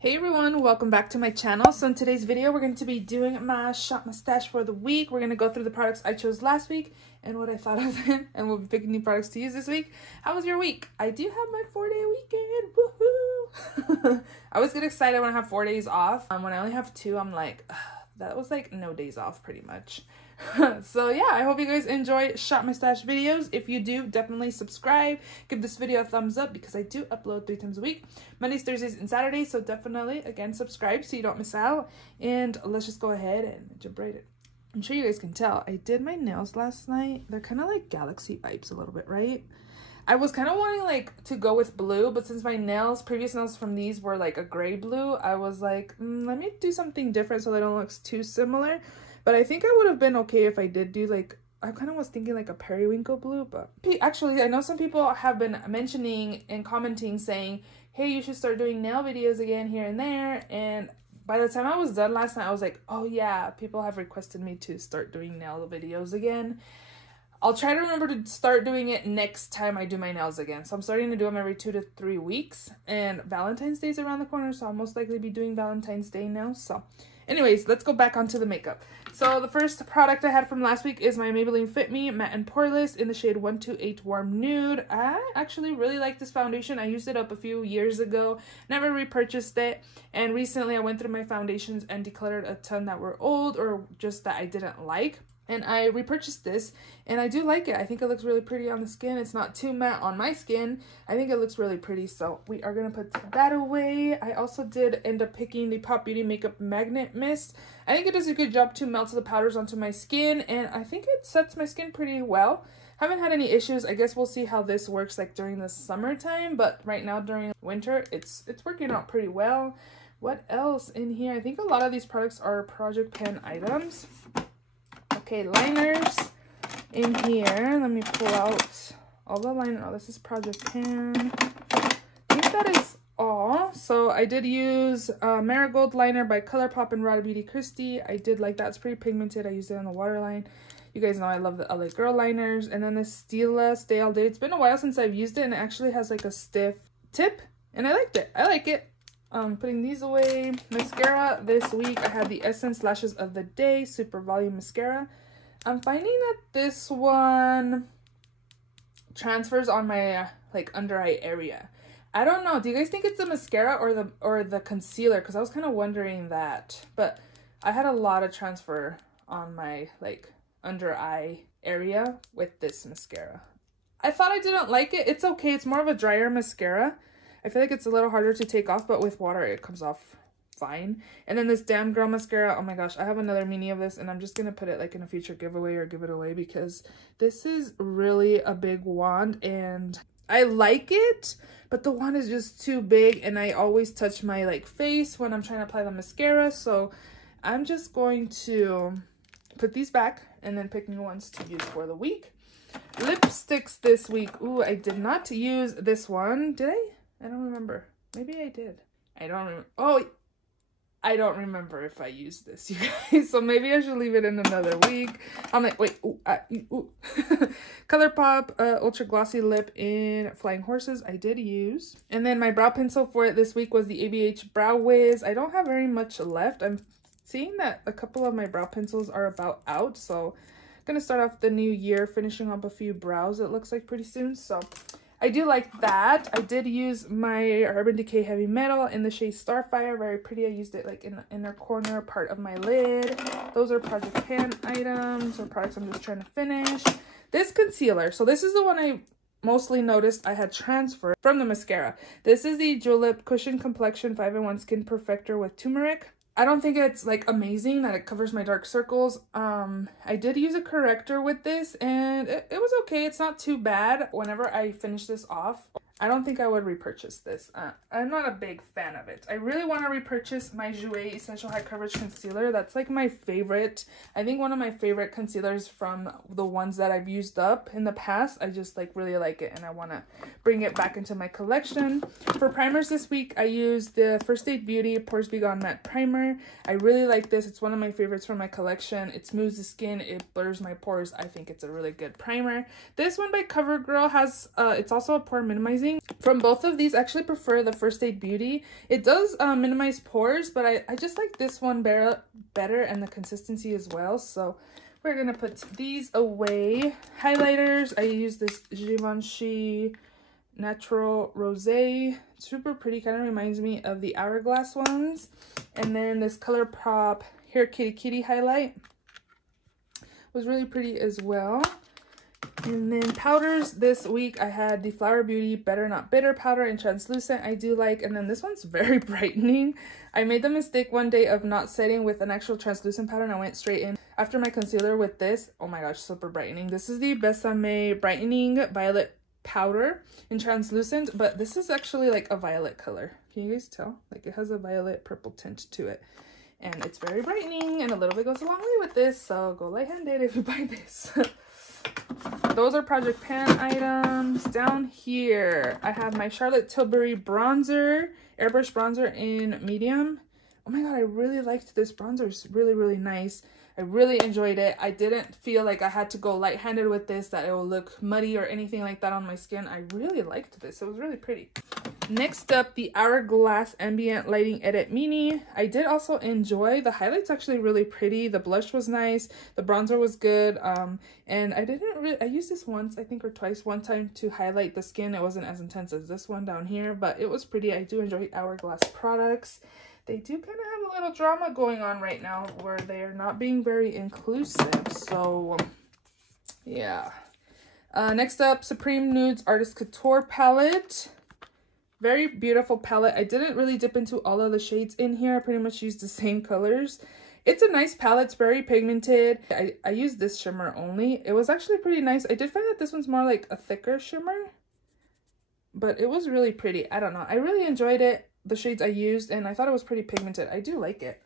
Hey everyone, welcome back to my channel. So in today's video, we're going to be doing my shop mustache for the week. We're going to go through the products I chose last week and what I thought of them, and we'll be picking new products to use this week. How was your week? I do have my 4-day weekend. Woohoo! I always get excited when I have 4 days off. When I only have 2, I'm like, ugh, that was like no days off pretty much. So yeah, I hope you guys enjoy shop mustache videos. If you do, definitely subscribe, give this video a thumbs up because I do upload 3 times a week, Mondays, Thursdays, and Saturdays. So definitely, again, subscribe so you don't miss out. And let's just go ahead and jump right in. I'm sure you guys can tell I did my nails last night. They're kind of like galaxy vibes a little bit, right? I was kind of wanting like to go with blue, but since my previous nails from these were like a gray blue, I was like, let me do something different so they don't look too similar. But I think I would have been okay if I did do like, I kind of was thinking like a periwinkle blue. But actually, I know some people have been mentioning and commenting saying, hey, you should start doing nail videos again here and there. And by the time I was done last night, I was like, oh yeah, people have requested me to start doing nail videos again. I'll try to remember to start doing it next time I do my nails again. So I'm starting to do them every 2 to 3 weeks. And Valentine's Day is around the corner, so I'll most likely be doing Valentine's Day now. So anyways, let's go back onto the makeup. So the first product I had from last week is my Maybelline Fit Me Matte and Poreless in the shade 128 Warm Nude. I actually really like this foundation. I used it up a few years ago, never repurchased it. And recently I went through my foundations and decluttered a ton that were old or just that I didn't like. And I repurchased this, and I do like it. I think it looks really pretty on the skin. It's not too matte on my skin. I think it looks really pretty, so we are going to put that away. I also did end up picking the Pop Beauty Makeup Magnet Mist. I think it does a good job to melt the powders onto my skin, and I think it sets my skin pretty well. Haven't had any issues. I guess we'll see how this works like during the summertime, but right now during winter, it's working out pretty well. What else in here? I think a lot of these products are Project Pan items. Okay, liners in here. Let me pull out all the liner. Oh, this is Project Pan. I think that is all. So I did use Marigold liner by ColourPop and Rada Beauty Christie. I did like that. It's pretty pigmented. I used it on the waterline. You guys know I love the LA Girl liners. And then the Stila Stay All Day. It's been a while since I've used it, and it actually has like a stiff tip, and I liked it. I like it. Putting these away. Mascara this week, I had the Essence Lashes of the Day Super Volume Mascara. I'm finding that this one transfers on my like under eye area. I don't know. Do you guys think it's the mascara or the concealer? Because I was kind of wondering that. But I had a lot of transfer on my like under eye area with this mascara. I thought I didn't like it. It's okay. It's more of a drier mascara. I feel like it's a little harder to take off, but with water it comes off fine. And then this Damn Girl mascara, oh my gosh, I have another mini of this, and I'm just gonna put it like in a future giveaway or give it away because this is really a big wand, and I like it, but the wand is just too big, and I always touch my like face when I'm trying to apply the mascara. So I'm just going to put these back and then pick new ones to use for the week. Lipsticks this week. Ooh, I did not use this one. Did I? I don't remember. Maybe I did. I don't remember. Oh, I don't remember if I used this, you guys. So maybe I should leave it in another week. I'm like, wait. Ooh, ooh. ColourPop Ultra Glossy Lip in Flying Horses. I did use. And then my brow pencil for it this week was the ABH Brow Wiz. I don't have very much left. I'm seeing that a couple of my brow pencils are about out. So I'm going to start off the new year finishing up a few brows, it looks like, pretty soon. So I do like that. I did use my Urban Decay Heavy Metal in the shade Starfire. Very pretty. I used it like in the inner corner part of my lid. Those are Project Pan items or products I'm just trying to finish. This concealer. So this is the one I mostly noticed I had transferred from the mascara. This is the Julep Cushion Complexion 5-in-1 Skin Perfector with turmeric. I don't think it's like amazing that it covers my dark circles. I did use a corrector with this, and it was okay. It's not too bad. Whenever I finish this off, I don't think I would repurchase this. I'm not a big fan of it. I really want to repurchase my Jouer Essential High Coverage Concealer. That's like my favorite. I think one of my favorite concealers from the ones that I've used up in the past. I just like really like it, and I want to bring it back into my collection. For primers this week, I used the First Aid Beauty Pores Be Gone Matte Primer. I really like this. It's one of my favorites from my collection. It smooths the skin. It blurs my pores. I think it's a really good primer. This one by CoverGirl has, it's also a pore minimizing using. From both of these, I actually prefer the First Aid Beauty. It does minimize pores, but I just like this one better, and the consistency as well. So we're gonna put these away. Highlighters, I use this Givenchy Natural Rosé. Super pretty, kind of reminds me of the Hourglass ones. And then this ColourPop Hair Kitty Kitty highlight was really pretty as well. And then powders, this week I had the Flower Beauty Better Not Bitter powder in translucent. I do like, and then this one's very brightening. I made the mistake one day of not setting with an actual translucent powder, and I went straight in after my concealer with this. Oh my gosh, super brightening. This is the Besame Brightening Violet powder in translucent, but this is actually like a violet color. Can you guys tell? Like, it has a violet purple tint to it, and it's very brightening, and a little bit goes a long way with this, so go light-handed if you buy this. Those are Project Pan items. Down here I have my Charlotte Tilbury bronzer, airbrush bronzer in medium. Oh my god, I really liked this bronzer. It's really nice. I really enjoyed it. I didn't feel like I had to go light-handed with this, that it will look muddy or anything like that on my skin. I really liked this. It was really pretty. Next up, the Hourglass Ambient Lighting Edit Mini. I did also enjoy the highlights, actually really pretty. The blush was nice. The bronzer was good. And I used this once, I think, or twice. One time to highlight the skin. It wasn't as intense as this one down here, but it was pretty. I do enjoy Hourglass products. They do kind of have a little drama going on right now where they are not being very inclusive. So, yeah. Next up, Supreme Nudes Artist Couture palette. Very beautiful palette. I didn't really dip into all of the shades in here. I pretty much used the same colors. It's a nice palette. It's very pigmented. I used this shimmer only. It was actually pretty nice. I did find that this one's more like a thicker shimmer, but it was really pretty. I don't know. I really enjoyed it. The shades I used, and I thought it was pretty pigmented. I do like it.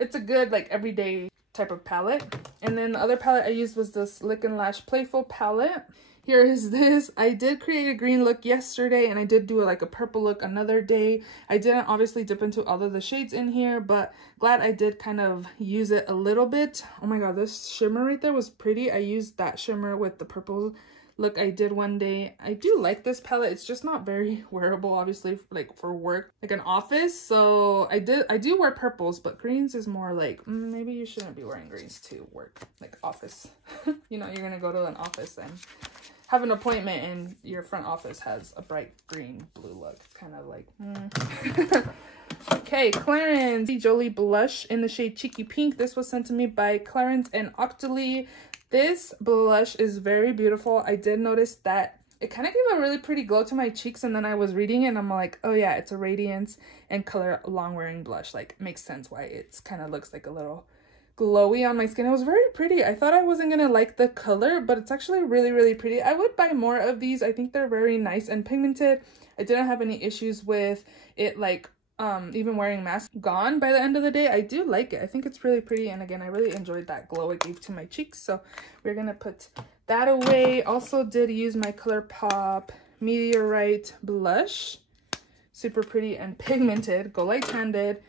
It's a good, like, everyday type of palette. And then the other palette I used was this Lick and Lash Playful palette. Here is this. I did create a green look yesterday, and I did do like a purple look another day. I didn't obviously dip into all of the shades in here, but glad I did kind of use it a little bit. Oh my god, this shimmer right there was pretty. I used that shimmer with the purple look I did one day. I do like this palette. It's just not very wearable, obviously, like for work, like an office. So I do wear purples, but greens is more like, maybe you shouldn't be wearing greens to work, like office. You know, you're gonna go to an office and have an appointment, and your front office has a bright green blue look. It's kind of like, Okay, Clarins Jolie blush in the shade Cheeky Pink. This was sent to me by Clarins and Octoly. This blush is very beautiful. I did notice that it kind of gave a really pretty glow to my cheeks, and then I was reading it and I'm like, oh yeah, it's a radiance and color long wearing blush. Like, makes sense why it's kind of looks like a little glowy on my skin. It was very pretty. I thought I wasn't gonna like the color, but it's actually really pretty. I would buy more of these. I think they're very nice and pigmented. I didn't have any issues with it, like even wearing mask gone by the end of the day. I do like it. I think it's really pretty, and again, I really enjoyed that glow it gave to my cheeks, so we're gonna put that away. Also did use my ColourPop Meteorite blush. Super pretty and pigmented. Go light-handed.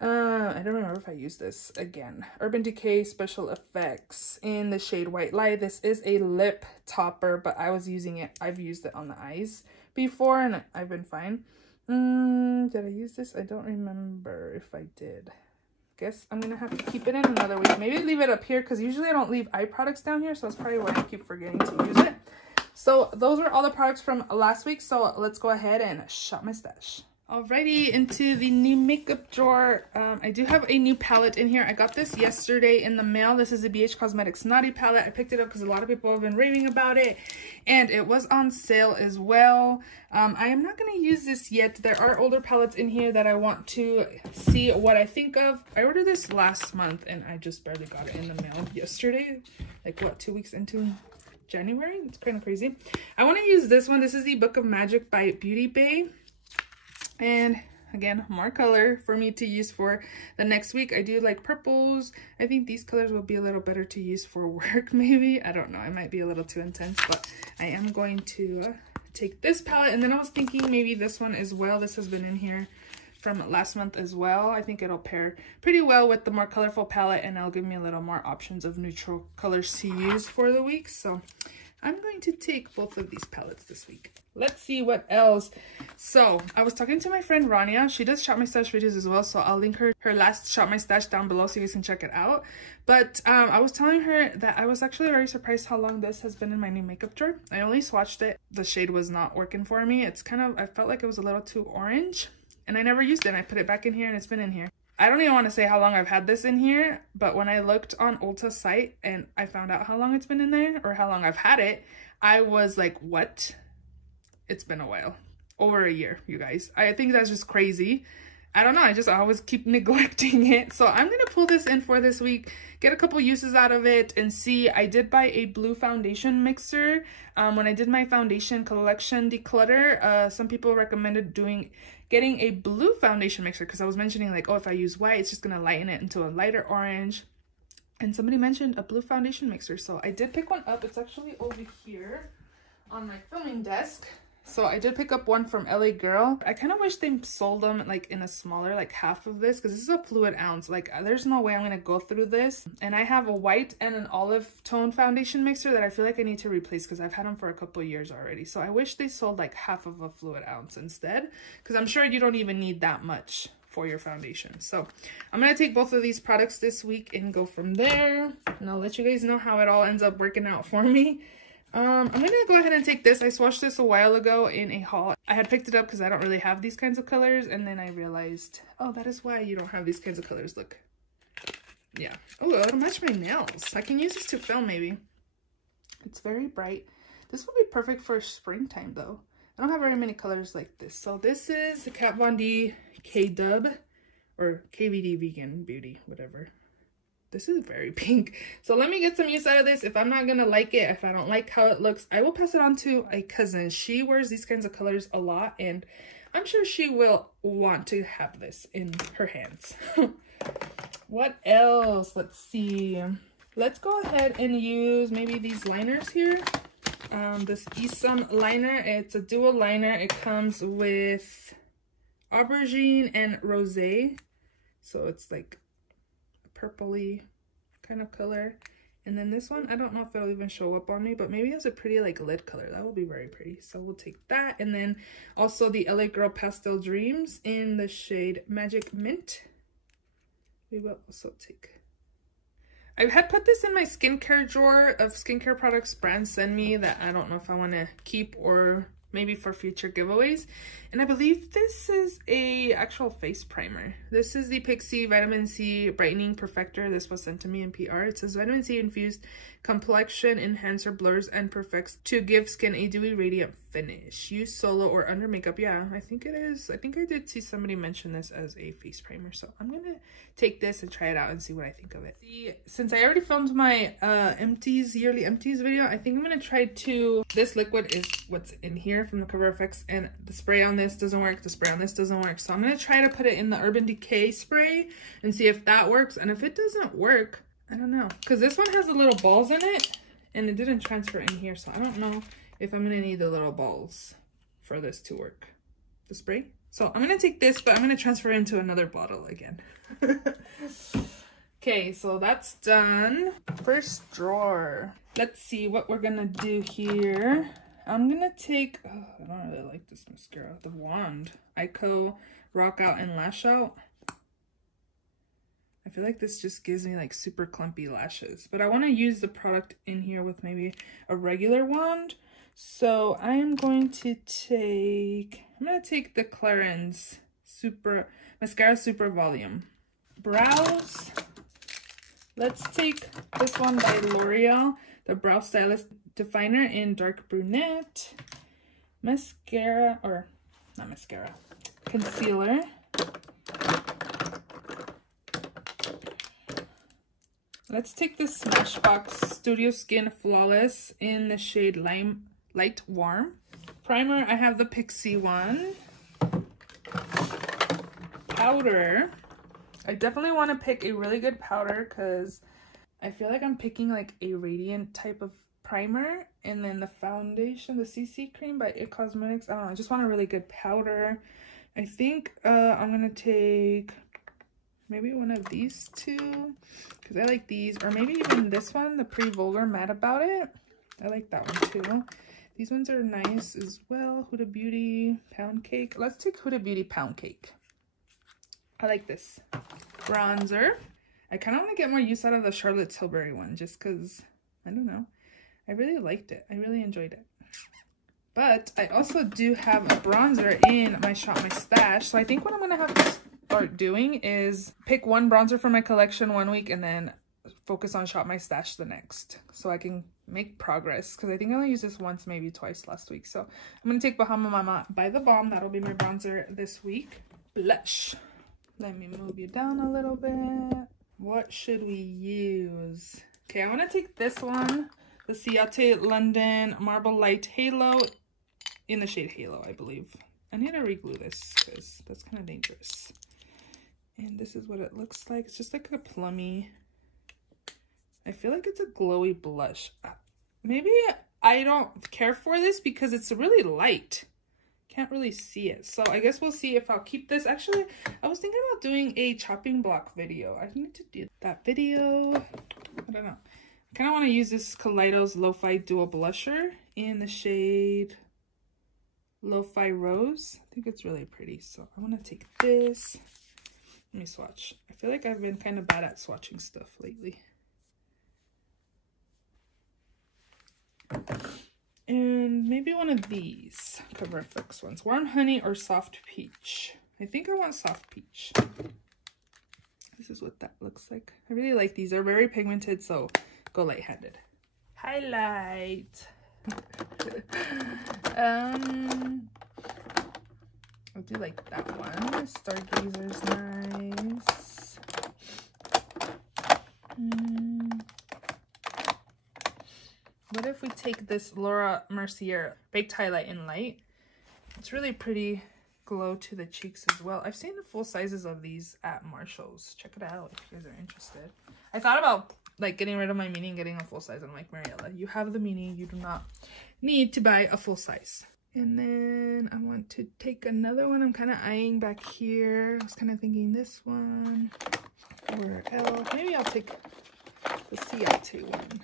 I don't remember if I used this again. Urban Decay Special Effects in the shade White Lie. This is a lip topper, but I was using it. I've used it on the eyes before, and I've been fine. Did I use this? I don't remember if I did. Guess I'm gonna have to keep it in another week. Maybe leave it up here, because usually I don't leave eye products down here, so that's probably why I keep forgetting to use it. So those were all the products from last week, so let's go ahead and shop my stash. Alrighty, into the new makeup drawer. I do have a new palette in here. I got this yesterday in the mail. This is the BH Cosmetics Naughty palette. I picked it up because a lot of people have been raving about it, and it was on sale as well. I am not going to use this yet. There are older palettes in here that I want to see what I think of. I ordered this last month, and I just barely got it in the mail yesterday. Like, what, 2 weeks into January? It's kind of crazy. I want to use this one. This is the Book of Magic by Beauty Bay. And again, more color for me to use for the next week. I do like purples. I think these colors will be a little better to use for work, maybe. I don't know. It might be a little too intense, but I am going to take this palette. And then I was thinking maybe this one as well. This has been in here from last month as well. I think it'll pair pretty well with the more colorful palette, and it'll give me a little more options of neutral colors to use for the week. So I'm going to take both of these palettes this week. Let's see what else. So I was talking to my friend Rania. She does Shop My Stash videos as well, so I'll link her last Shop My Stash down below so you guys can check it out. But I was telling her that I was actually very surprised how long this has been in my new makeup drawer. I only swatched it. The shade was not working for me. It's kind of, I felt like it was a little too orange, and I never used it. And I put it back in here and it's been in here. I don't even want to say how long I've had this in here, but when I looked on Ulta's site and I found out how long it's been in there, or how long I've had it, I was like, what? It's been a while. Over a year, you guys. I think that's just crazy. I don't know. I always keep neglecting it. So I'm going to pull this in for this week, get a couple uses out of it, and see. I did buy a blue foundation mixer. When I did my foundation collection declutter, some people recommended getting a blue foundation mixer because I was mentioning like, oh, if I use white, it's just going to lighten it into a lighter orange. And somebody mentioned a blue foundation mixer. So I did pick one up. It's actually over here on my filming desk. So I did pick up one from LA Girl. I kind of wish they sold them like in a smaller, like half of this, because this is a fluid ounce. Like there's no way I'm gonna go through this. And I have a white and an olive tone foundation mixer that I feel like I need to replace because I've had them for a couple years already. So I wish they sold like half of a fluid ounce instead, because I'm sure you don't even need that much for your foundation. So I'm gonna take both of these products this week and go from there, and I'll let you guys know how it all ends up working out for me. I'm gonna go ahead and take this. I swatched this a while ago in a haul. I had picked it up because I don't really have these kinds of colors, and then I realized, oh, that is why you don't have these kinds of colors. Look. Yeah. Oh, it'll match my nails. I can use this to film maybe. It's very bright. This would be perfect for springtime though. I don't have very many colors like this. So this is the Kat Von D K-Dub, or KVD Vegan Beauty, whatever. This is very pink. So let me get some use out of this. If I'm not gonna like it, if I don't like how it looks, I will pass it on to a cousin. She wears these kinds of colors a lot, and I'm sure she will want to have this in her hands. What else? Let's see. Let's go ahead and use maybe these liners here. This Isom liner. It's a dual liner. It comes with aubergine and rosé. So it's like purpley kind of color. And then this one, I don't know if it'll even show up on me, but maybe it has a pretty like lid color. That will be very pretty. So we'll take that. And then also the LA Girl Pastel Dreams in the shade Magic Mint. We will also take. I had put this in my skincare drawer of skincare products brands send me that I don't know if I want to keep or maybe for future giveaways. And I believe this is a actual face primer. This is the Pixi Vitamin C Brightening Perfector. This was sent to me in PR. It says vitamin C infused complexion enhancer, blurs and perfects to give skin a dewy radiant finish. Use solo or under makeup. Yeah, I think it is. I think I did see somebody mention this as a face primer. So I'm gonna take this and try it out and see what I think of it. See, since I already filmed my yearly empties video, I think I'm gonna try to, this liquid is what's in here from the Cover FX, and the spray on this doesn't work, the spray on this doesn't work. So I'm gonna try to put it in the Urban Decay spray and see if that works. And if it doesn't work, I don't know, because this one has the little balls in it and it didn't transfer in here, so I don't know if I'm gonna need the little balls for this to work, the spray. So I'm gonna take this, but I'm gonna transfer it into another bottle again. Okay, so that's done. First drawer. Let's see what we're gonna do here. I'm gonna take, oh, I don't really like this mascara, the wand. Ico Rock Out and Lash Out. I feel like this just gives me like super clumpy lashes, but I want to use the product in here with maybe a regular wand. So I am going to take, I'm going to take the Clarins Mascara Super Volume. Brows. Let's take this one by L'Oreal, the Brow Stylist Definer in Dark Brunette. Mascara, or not mascara, concealer. Let's take the Smashbox Studio Skin Flawless in the shade Light Warm. Primer, I have the Pixi one. Powder. I definitely want to pick a really good powder because I feel like I'm picking like a radiant type of primer. And then the foundation, the CC cream by It Cosmetics. I don't know, I just want a really good powder. I think I'm going to take maybe one of these two because I like these, or maybe even this one, the Pre-Volar Matte About It. I like that one too. These ones are nice as well. Huda Beauty Pound Cake. Let's take Huda Beauty Pound Cake. I like this bronzer. I kind of want to get more use out of the Charlotte Tilbury one just because, I don't know. I really liked it. I really enjoyed it. But I also do have a bronzer in my Shop My Stash. So I think what I'm going to have to start doing is pick one bronzer from my collection one week and then focus on Shop My Stash the next. So I can make progress. Because I think I only used this once, maybe twice last week. So I'm going to take Bahama Mama by the Balm. That'll be my bronzer this week. Blush. Let me move you down a little bit. What should we use? Okay, I want to take this one. The Ciate London Marble Light Halo in the shade Halo, I believe. I need to reglue this because that's kind of dangerous. And this is what it looks like. It's just like a plummy. I feel like it's a glowy blush. Maybe I don't care for this because it's really light. Can't really see it. So I guess we'll see if I'll keep this. Actually, I was thinking about doing a chopping block video. I need to do that video. I don't know. I kind of want to use this Kaleidos Lo-Fi Dual Blusher in the shade Lo-Fi Rose. I think it's really pretty. So I want to take this. Let me swatch. I feel like I've been kind of bad at swatching stuff lately. And maybe one of these Coverfix ones. Warm Honey or Soft Peach. I think I want Soft Peach. This is what that looks like. I really like these. They're very pigmented, so go light-handed. Highlight. I do like that one. Stargazer's nice. What if we take this Laura Mercier Baked Highlight in Light? It's really pretty glow to the cheeks as well. I've seen the full sizes of these at Marshall's. Check it out if you guys are interested. I thought about like getting rid of my mini and getting a full size. I'm like, Mariela, you have the mini. You do not need to buy a full size. And then I want to take another one. I'm kind of eyeing back here. I was kind of thinking this one. Where else? Maybe I'll take the Ciate one.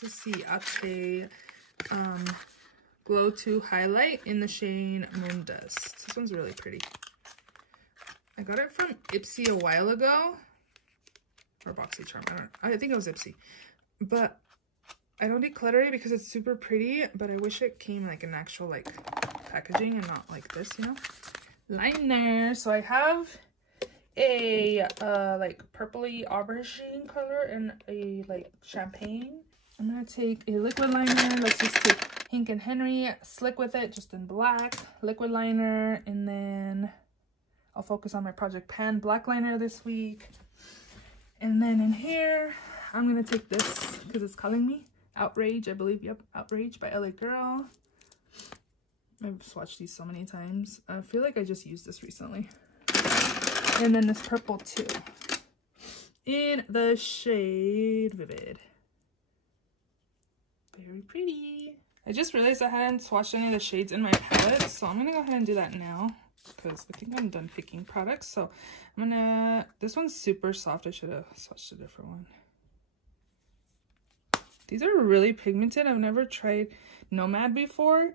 To Ciate Glow 2 Highlight in the shade Moon Dust. This one's really pretty. I got it from Ipsy a while ago. Or BoxyCharm. I think it was Ipsy. But I don't declutter it because it's super pretty. But I wish it came like an actual like packaging and not like this, you know? Liner. So I have a like purpley aubergine color and a like champagne. I'm gonna take a liquid liner. Let's just take Hank and Henry, slick with it, just in black. Liquid liner, and then I'll focus on my Project Pan black liner this week. And then in here, I'm gonna take this because it's calling me. Outrage, I believe. Yep, Outrage by LA Girl. I've swatched these so many times. I feel like I just used this recently. And then this purple too. In the shade Vivid. Very pretty. I just realized I hadn't swatched any of the shades in my palette, so I'm gonna go ahead and do that now because I think I'm done picking products. So I'm gonna, this one's super soft. I should have swatched a different one. These are really pigmented. I've never tried Nomad before,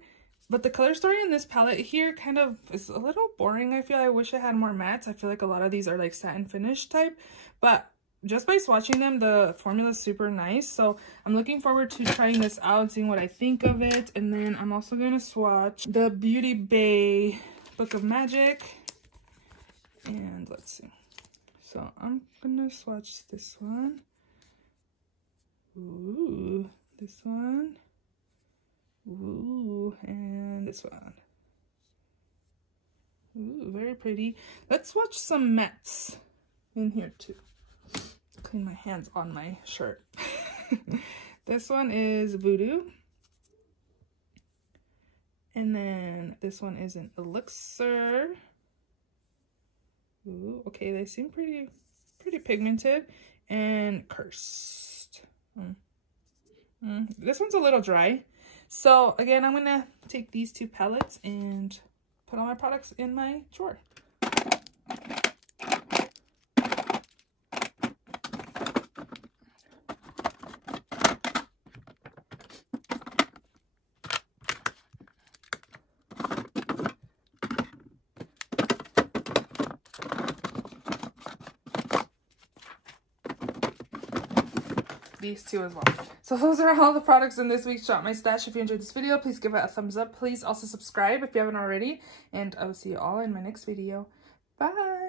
but the color story in this palette here kind of is a little boring. I feel I wish I had more mattes. I feel like a lot of these are like satin finish type, but just by swatching them, the formula is super nice. So I'm looking forward to trying this out, seeing what I think of it. And then I'm also going to swatch the Beauty Bay Book of Magic. And let's see. So I'm going to swatch this one. Ooh, this one. Ooh, and this one. Ooh, very pretty. Let's swatch some mattes in here too. Clean my hands on my shirt. This one is Voodoo. And then this one is an Elixir. Ooh, okay, they seem pretty pigmented. And Cursed. This one's a little dry. So again, I'm gonna take these two palettes and put all my products in my drawer. these two as well. So those are all the products in this week's Shop My Stash. If you enjoyed this video, please give it a thumbs up. Please also subscribe if you haven't already. And I will see you all in my next video. Bye!